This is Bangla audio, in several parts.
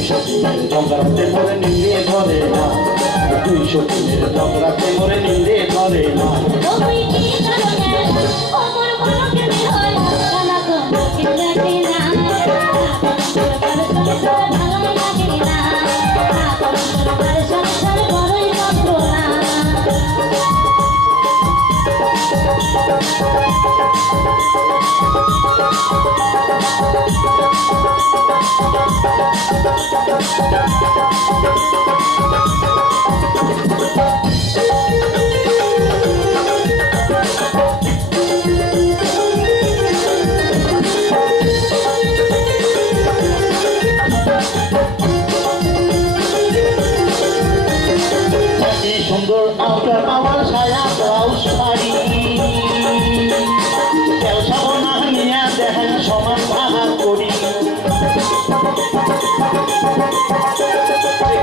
দিনের ঝগড়াতে মরে নিন্দে ধরে না, 200 দিনের ঝগড়াতে মরে নিন্দে ধরে না। সুন্দর আউটার পাওয়ার সায়া ব্লাউজ শাড়ি তেলসাবো না নিয়া দেখেন সমান ভাগ করি,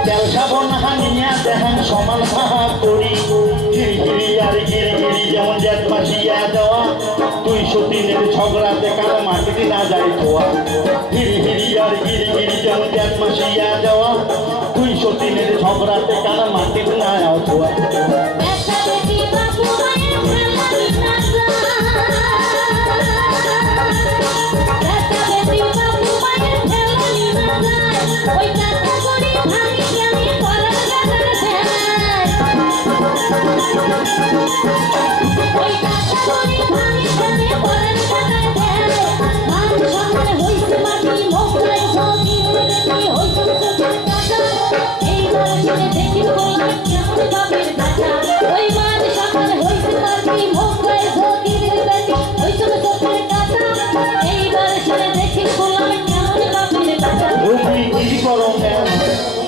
তেলসাবো না নিয়া দেখেন সমান ভাগ করি। গিরি আর গিরি যেমন জ্যাঠ মাসিয়া দেওয়া, 200 দিনের ঝগড়াতে কারো মাটিতে না যায় ধোয়া। গিরি আর গিরি যেমন জ্যাঠ মাসিয়া দেওয়া, 200 দিনের ঝগড়াতে কারো মাটিতে না যায় ধোয়া।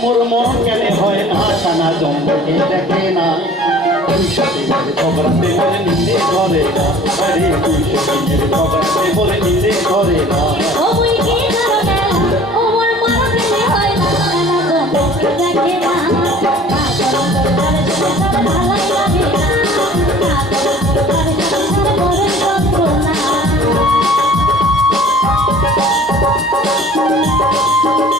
মোর মরণ কেন হয় না কানা জন্মকে দেখে না, 200 দিনের ঝগড়াতে মরে নিন্দে ধরে না, আরে 200 দিনের ঝগড়াতে মরে নিন্দে ধরে না। ভালো লাগে না।